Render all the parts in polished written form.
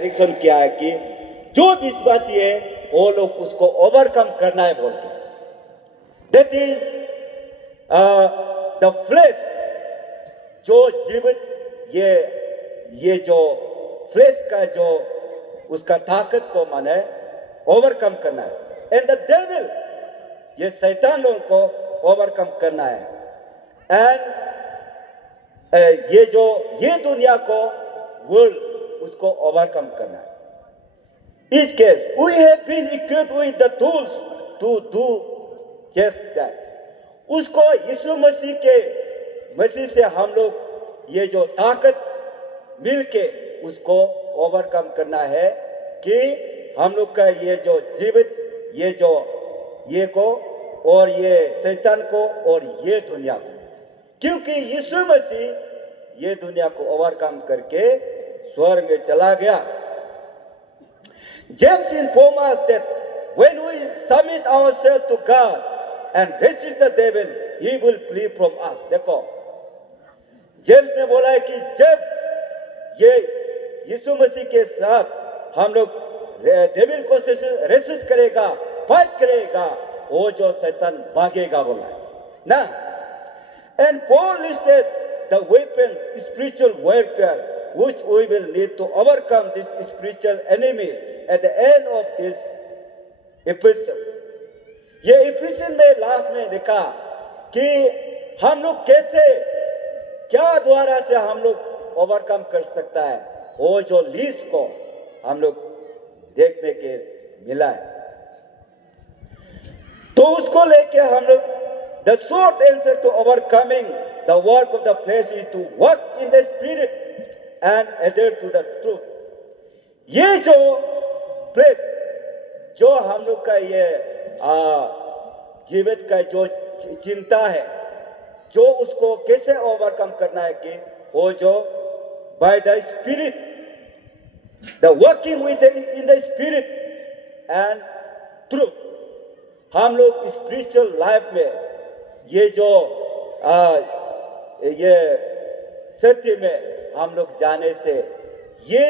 Direction क्या है कि जो विश्वासी है वो लोग उसको ओवरकम करना है बोल के। दैट इज द फ्लेश, जो जीवित ये जो फ्लेश का जो उसका ताकत को माने ओवरकम करना है। एंड द डेविल, ये शैतान लोगों को ओवरकम करना है। एंड ये दुनिया को वर्ल्ड उसको ओवरकम करना है। इस case we have been equipped with the tools to do just that. उसको यीशु मसीह से हम लोग ये जो ताकत मिलके उसको ओवरकम करना है कि हम लोग का ये जो जीवित ये को और ये शैतान को और ये दुनिया को, क्योंकि यीशु मसीह ये दुनिया को ओवरकम करके स्वर्ग में चला गया। James informs us that when we submit ourselves to God and resist the devil, he will flee from us. देखो, जेम्स ने बोला है कि जब ये यीशु मसीह के साथ हम लोग डेविल को रेसिस्ट करेगा, फाइट करेगा, वो जो शैतान भागेगा बोला है ना। And Paul listed the weapons, spiritual warfare, which we will need to overcome this spiritual enemy at the end of this epistles. ये एपिस्टल में लास्ट में देखा कि हम लोग कैसे, क्या द्वारा से हम लोग ओवरकम कर सकता है, वो जो लिस्ट को हम लोग देखने के मिला है। तो उसको लेके हम लोग the short answer to overcoming the work of the flesh is to work in the spirit and adhere to the truth. ये जो प्लेस जो हम लोग का ये जीवित का जो चिंता है, जो उसको कैसे ओवरकम करना है कि वो जो by the spirit, the working with in the spirit and truth, हम लोग स्पिरिचुअल लाइफ में ये जो ये सत्य में हम लोग जाने से ये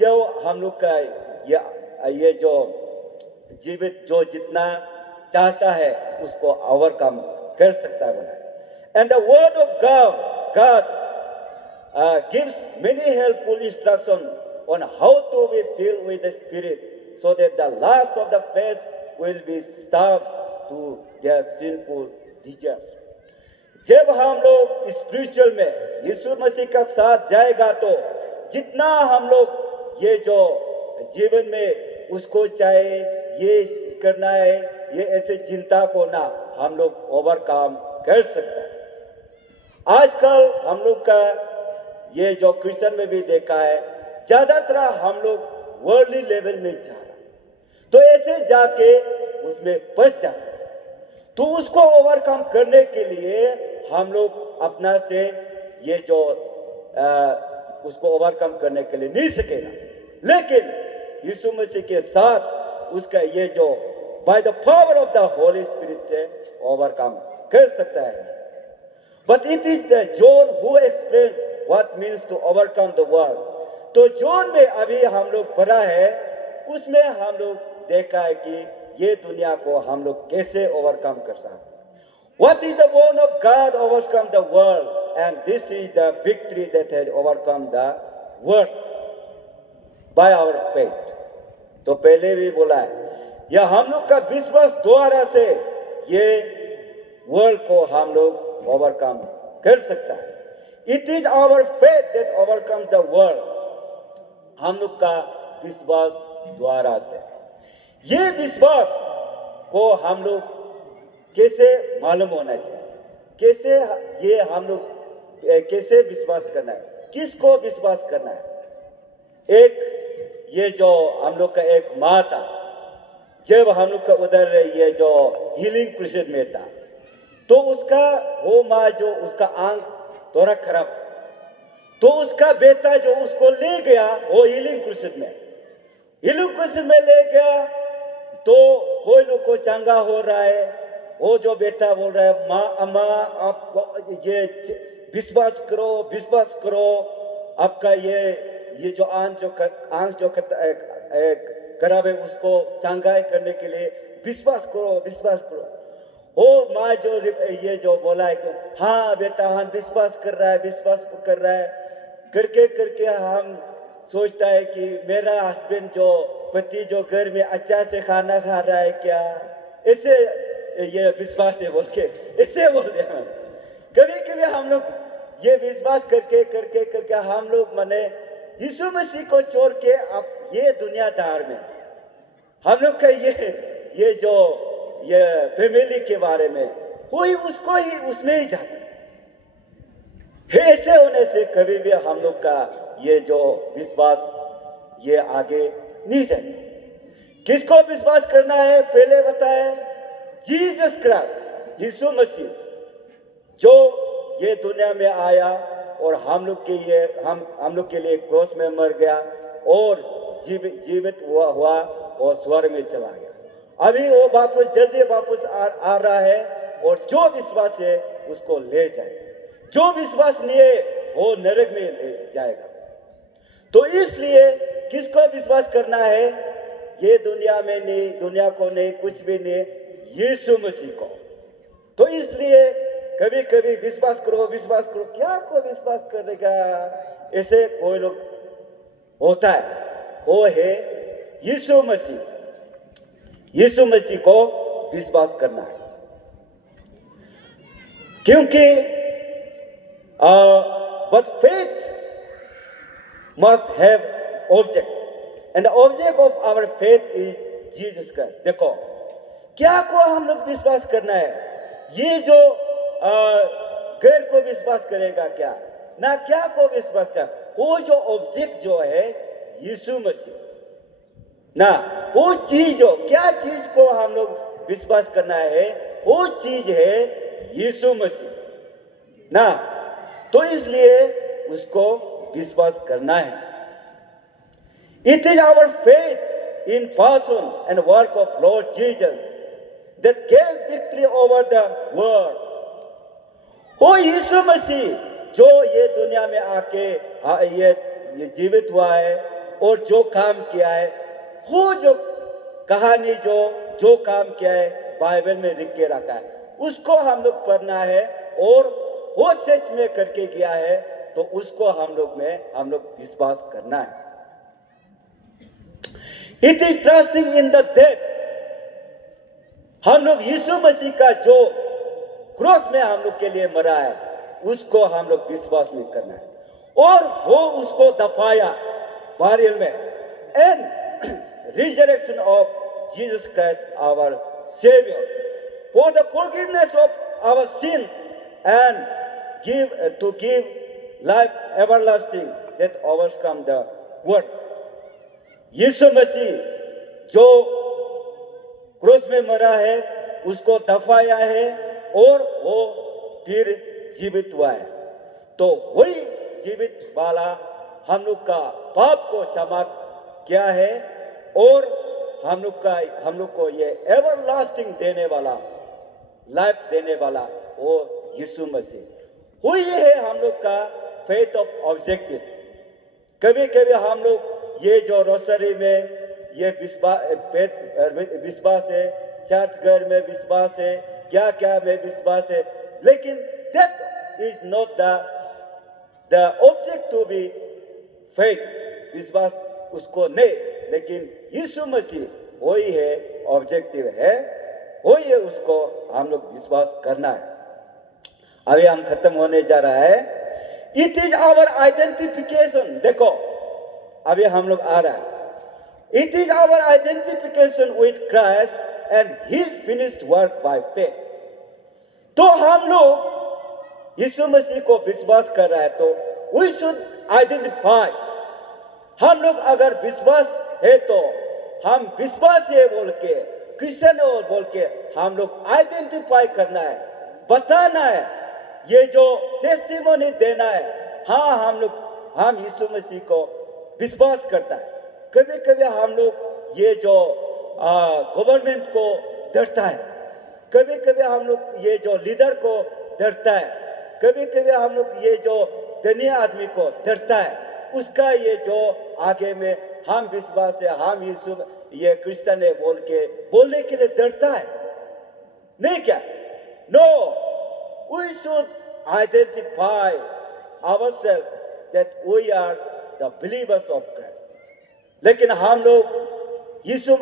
जो हम लोग का ये जो जीवित जो जितना चाहता है उसको ओवरकम कर सकता है बोला। And the word of God gives many helpful instruction on how to be filled with the spirit so that the lust of the flesh will be starved to their sinful desires. जब हम लोग spiritual में यीशु मसीह का साथ जाएगा तो जितना हम लोग ये जो जीवन में उसको चाहे ये करना है, ये ऐसे चिंता को ना हम लोग ओवरकम कर सकते हैं। आजकल हम लोग का ये जो क्रिश्चियन में भी देखा है, ज्यादातर हम लोग वर्ल्डली लेवल में जा रहा, तो ऐसे जाके उसमें फंस जाते। तो उसको ओवरकम करने के लिए हम लोग अपना से ये जो उसको ओवरकम करने के लिए नहीं सकेगा, लेकिन यीशु मसीह के साथ उसका ये जो by the power of the Holy Spirit से ओवरकम कर सकता है। But it is the John who explains what means to overcome the world. तो जॉन में अभी हम लोग पढ़ा है, उसमें हम लोग देखा है कि ये दुनिया को हम लोग कैसे ओवरकम कर सकते हैं। What is the word of God overcome the world, and this is the victory that has overcome the world by our faith. तो पहले भी बोला है, यह हम लोग का विश्वास द्वारा से ये वर्ल्ड को हम लोग ओवरकम कर सकता है। It is our faith that overcomes the world. हम लोग का विश्वास द्वारा से, ये विश्वास को हम लोग कैसे मालूम होना चाहिए, कैसे ये हम लोग कैसे विश्वास करना है, किसको विश्वास करना है। एक ये जो हम लोग का एक माँ था, जब हम लोग का उधर ये जो हीलिंग प्रोसेस में था, तो उसका वो माँ जो उसका आंख थोड़ा खराब, तो उसका बेटा जो उसको ले गया वो हीलिंग प्रोसेस में ले गया, तो कोई लोग को चंगा हो रहा है, वो जो बेटा बोल रहा है माँ अम्मा आप ये विश्वास करो, आपका ये जो आंख जो खराब है उसको चांगाई करने के लिए विश्वास करो। ओ माँ जो ये जो बोला है कि हाँ बेटा हम विश्वास कर रहा है करके हम सोचता है कि मेरा हस्बैंड जो पति जो घर में अच्छा से खाना खा रहा है क्या, ऐसे ये विश्वास है बोल के ऐसे बोलते हैं। कभी हम लोग ये विश्वास करके हम लोग माने यीशु मसीह को छोड़ के अब ये दुनियादार में हम लोग का ये जो ये फैमिली के बारे में कोई उसको ही उसमें ही जाता है। ऐसे होने से कभी भी हम लोग का ये जो विश्वास ये आगे नहीं जाए। किसको विश्वास करना है पहले बताए, जीसस क्राइस्ट, यीशु मसीह जो ये दुनिया में आया और हम लोग के लिए क्रॉस में मर गया और जीवित हुआ और स्वर्ग में चला गया। अभी वो जल्दी वापस आ रहा है और जो विश्वास है उसको ले जाए, जो विश्वास नहीं है वो नरक में ले जाएगा। तो इसलिए किसको विश्वास करना है, ये दुनिया में नहीं, दुनिया को नहीं, कुछ भी नहीं, यीशु मसीह को। तो इसलिए कभी विश्वास करो क्या को विश्वास करेगा, ऐसे कोई लोग होता है, वो है यीशु मसीह को विश्वास करना है। क्योंकि but faith must have object and the object of our faith is Jesus Christ। देखो क्या को हम लोग विश्वास करना है, ये जो गैर को विश्वास करेगा क्या ना, क्या को विश्वास कर, वो जो ऑब्जेक्ट जो है यीशु मसीह ना, वो चीज जो क्या चीज को हम लोग विश्वास करना है, वो चीज है यीशु मसीह ना। तो इसलिए उसको विश्वास करना है। It is our faith in person and work of Lord Jesus that gives victory over the world. वो यीशु मसीह जो ये दुनिया में आके ये जीवित हुआ है और जो काम किया है, वो जो कहानी जो काम किया है बाइबल में लिख के रखा है, उसको हम लोग पढ़ना है और वो सच में करके गया है, तो उसको हम लोग विश्वास करना है। It is trusting in the death. हम लोग यीशु मसीह का जो क्रॉस में हम लोग के लिए मरा है, उसको हम लोग विश्वास में करना है और वो उसको दफाया बारियल में, and resurrection of Jesus Christ our saviour for the forgiveness of our sins and to give life everlasting that overcome the world। Yeshu Masih जो क्रूस में मरा है, उसको दफाया है और वो फिर जीवित हुआ है। तो वही जीवित वाला हम लोग का पाप को क्षमा किया है और हम लोग को ये एवरलास्टिंग देने वाला, लाइफ देने वाला वो यीशु मसीह वही है हम लोग का फेथ ऑफ ऑब्जेक्टिव। कभी हम लोग ये जो रोसरी में ये विश्वास है, चर्च घर में विश्वास है, क्या में विश्वास है, लेकिन that is not the object to be faith. विश्वास उसको नहीं, लेकिन यीशु मसीह वही है, ऑब्जेक्टिव है, वही है, उसको हम लोग विश्वास करना है। अभी हम खत्म होने जा रहा है। It is our identification. देखो अभी हम लोग आ रहा है। It is our identification with Christ and his finished work by faith. तो हम लोग यीशु मसीह को विश्वास कर रहा है, तो वी शुड आइडेंटिफाई। हम लोग अगर विश्वास है तो हम विश्वास है बोल के, क्रिश्चियन है बोल के हम लोग आइडेंटिफाई करना है, बताना है, ये जो टेस्टिमोनी देना है, हाँ हम यीशु मसीह को विश्वास करता है। कभी हम लोग ये जो गवर्नमेंट को डरता है, कभी हम लोग ये जो लीडर को डरता है, कभी हम लोग ये जो धनी आदमी को डरता है, उसका ये जो आगे में हम विश्वास है, हम यीशु ये क्रिश्चियन है बोलने के लिए डरता है नहीं क्या? No, we should identify ourselves that we are the believers of Christ. लेकिन हम लोग यीशु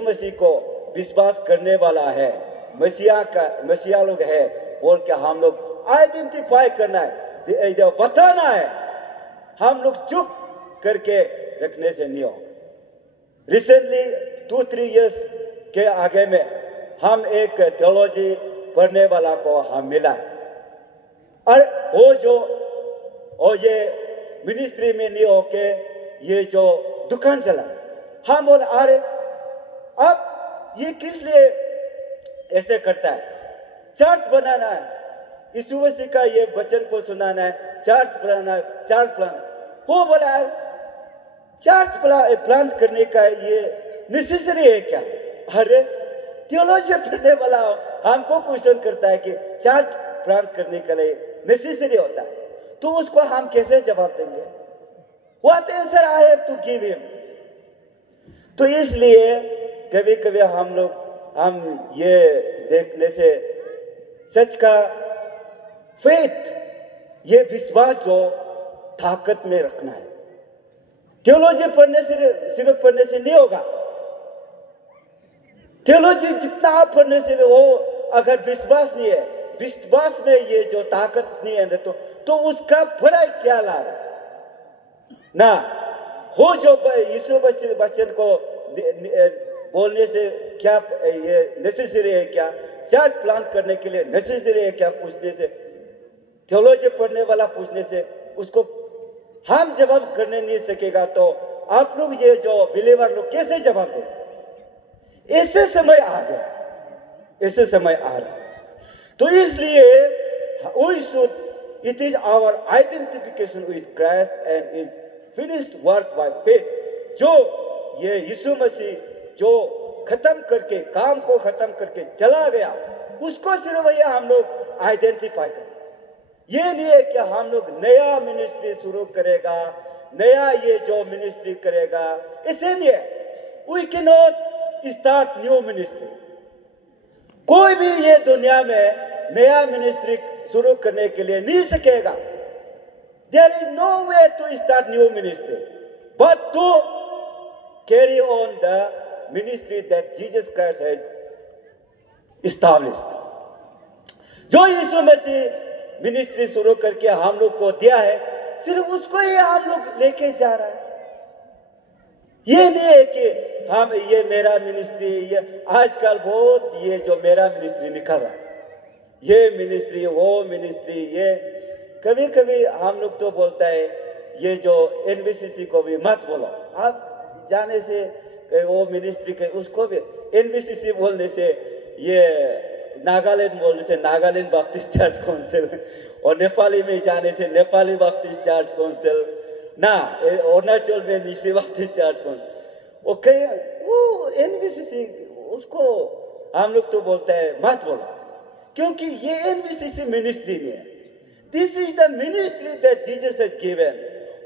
मसीह को विश्वास करने वाला है, मसीहा लोग है बोल के हम लोग आइडेंटिफाई करना है, बताना है। हम लोग चुप करके रखने से नहीं होगा। रिसेंटली 2-3 years के आगे में हम एक थियोलॉजी पढ़ने वाला को हम मिला है, और वो ये मिनिस्ट्री में नहीं होके ये जो दुकान चला, हम बोले अरे अब ये किस लिए ऐसे करता है? चर्च बनाना है, यीशु मसीह का ये वचन को सुनाना है, चर्च बनाना, चर्च प्लान। वो बोला चर्च प्लान करने का ये नेसेसरी है क्या? अरे थियोलॉजी पढ़ने वाला हमको क्वेश्चन करता है कि चर्च प्लान करने के लिए नेसेसरी होता है, तो उसको हम कैसे जवाब देंगे? What answer I have to give him? तो इसलिए कभी कभी हम ये देखने से सच का फेथ, ये विश्वास जो ताकत में रखना है। थियोलॉजी सिर्फ पढ़ने से नहीं होगा। थियोलॉजी जितना आप पढ़ने से हो, अगर विश्वास नहीं है, विश्वास में ये जो ताकत नहीं है तो उसका बड़ा क्या लाभ है ना? हो जो यीशु वचन को बोलने से क्या ये नेसेसरी है क्या? चर्च प्लान करने के लिए नेसेसरी है क्या? पूछने से, थियोलॉजी पढ़ने वाला पूछने से उसको हम जवाब करने नहीं सकेगा, तो आप लोग ये जो बिलीवर लोग कैसे जवाब दें? ऐसे समय आ गया, ऐसे समय आ रहा। तो इसलिए it is our identification with Christ and his finished work by faith. जो ये यीशु मसीह जो खत्म करके, काम को खत्म करके चला गया, उसको सिर्फ ये हम लोग आइडेंटिफाई करें। ये नहीं है कि हम लोग नया मिनिस्ट्री शुरू करेगा, नया ये जो मिनिस्ट्री करेगा, ऐसे नहीं है। We cannot start new ministry. कोई भी ये दुनिया में नया मिनिस्ट्री शुरू करने के लिए नहीं सकेगा। There is no way to start new ministry, but to carry on the ministry that Jesus Christ has established. जो यीशु मसीह मिनिस्ट्री शुरू करके हम लोग को दिया है, सिर्फ उसको ही हम लोग लेके जा रहा है। ये नहीं है कि हम ये मेरा मिनिस्ट्री, ये आजकल बहुत ये जो मेरा मिनिस्ट्री निकल रहा है, ये मिनिस्ट्री वो मिनिस्ट्री, ये कभी कभी हम लोग तो बोलता है ये जो एनबीसीसी को भी मत बोलो, आप जाने से वो मिनिस्ट्री के उसको भी एनबीसीसी बोलने से, ये नागालैंड बोलने से नागालैंड बैप्टिस्ट चर्च काउंसिल, और नेपाली में जाने से नेपाली बैप्टिस्ट चर्च काउंसिल ना, अरुणाचल में Nyishi Baptist church council, okay वो एनबीसीसी, उसको हम लोग तो बोलते हैं मत बोलो, क्योंकि ये एनबीसीसी मिनिस्ट्री नहीं है। This is the ministry that Jesus has given.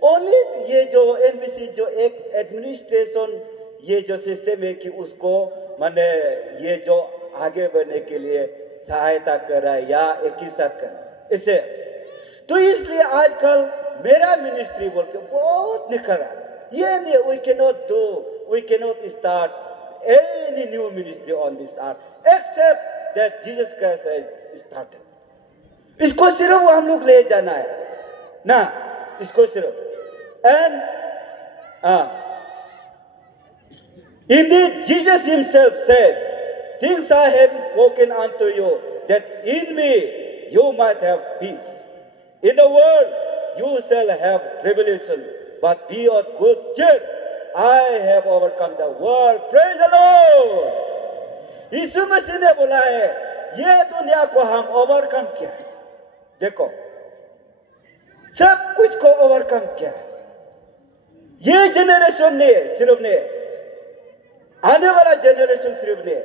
Only ये जो एनबीसी जो एक एडमिनिस्ट्रेशन ये जो सिस्टम है कि उसको माने ये जो आगे बढ़ने के लिए सहायता कर रहा है या एक ही साथ कर इसे। तो इसलिए आजकल मेरा मिनिस्ट्री बोल के बहुत निकल रहा है। ये नहीं, we cannot start any new ministry on this earth except that Jesus Christ has started. इसको सिर्फ हम लोग ले जाना है ना, इसको सिर्फ। And indeed Jesus himself said, things I have spoken unto you, that in me you might have peace. In the world you shall have tribulation, but be of good cheer. I have overcome the world. Praise the Lord. यीशु मसीह ने बोला है, ये दुनिया को हम overcome किया है। देखो, सब कुछ को ओवरकम किया है। ये जनरेशन ने सिर्फ ने, आने वाला जनरेशन सिर्फ ने,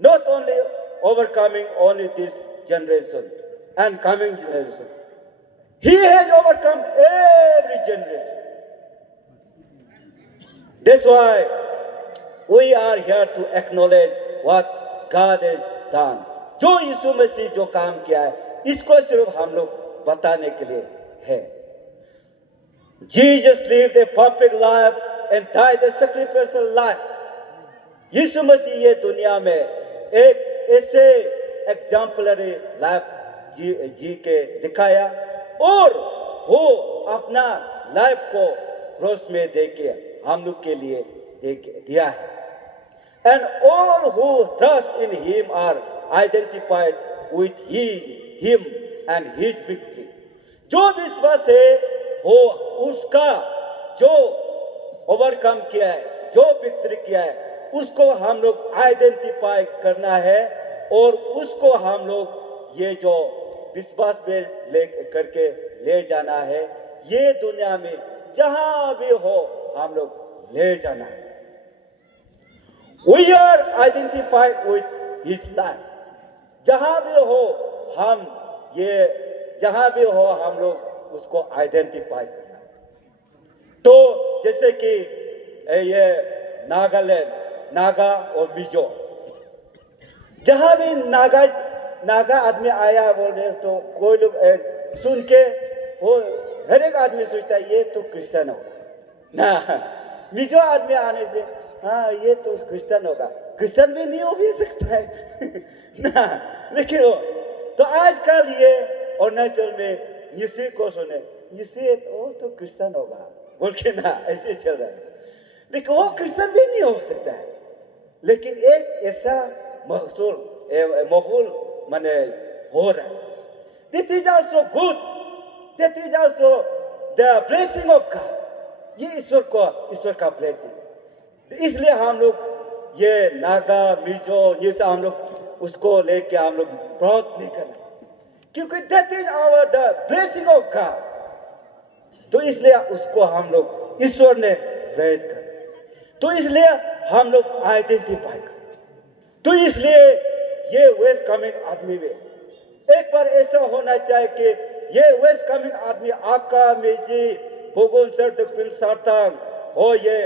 not only overcoming only this generation and coming generation. He has overcome every generation. That's why we are here to acknowledge what God has done. जो यीशु मसीह जो काम किया है, इसको सिर्फ हम लोग बताने के लिए है. Jesus lived a perfect life and died a sacrificial life. यीशु मसीह ये दुनिया में एक ऐसे एग्जाम्पलरी लाइफ जी के दिखाया और वो अपना लाइफ को क्रॉस में देके हम लोग के लिए दिया है. And all who trust in him are identified with him and his victory. जो विश्वास है वो उसका जो ओवरकम किया है, जो विक्ट्री किया है, उसको हम लोग आइडेंटिफाई करना है और उसको हम लोग ये जो विश्वास में ले करके ले जाना है, ये दुनिया में जहां भी हो हम लोग ले जाना है. We are identified with his life. जहां भी हो हम ये जहां भी हो हम लोग उसको आइडेंटिफाई करना. तो जैसे कि ये नागालैंड, नागा और मिजो, जहां भी नागा आदमी आया बोल रहे तो कोई लोग सुन के वो हर एक आदमी सोचता है ये तो क्रिश्चियन होगा ना. मिजो आदमी आने से हाँ ये तो क्रिश्चियन होगा. क्रिश्चियन भी नहीं हो भी सकता है ना. लेकिन तो आजकल ये अरुणाचल में निशी को सुने, निशी वो तो क्रिश्चियन होगा बोल के ना ऐसे चल रहा है. लेकिन वो क्रिश्चियन भी नहीं हो सकता है. लेकिन एक ऐसा माहौल माने हो रहा है. That is also good. That is also the blessing of God. ये ईश्वर का ब्लेसिंग. इसलिए हम लोग ये नागा मिजो ये सब हम लोग उसको लेके हम लोग बहुत नहीं करना, क्योंकि that is our the blessing of God. तो इसलिए उसको हम लोग ईश्वर ने प्रेज कर, तो इसलिए हम लोग आइडेंटिफाई कर. तो इसलिए ये वेस्ट कमिंग आदमी में एक बार ऐसा होना चाहिए कि ये वेस्ट कमिंग आदमी आका मेजी भोगोन सर दक्षिण सातांग हो ये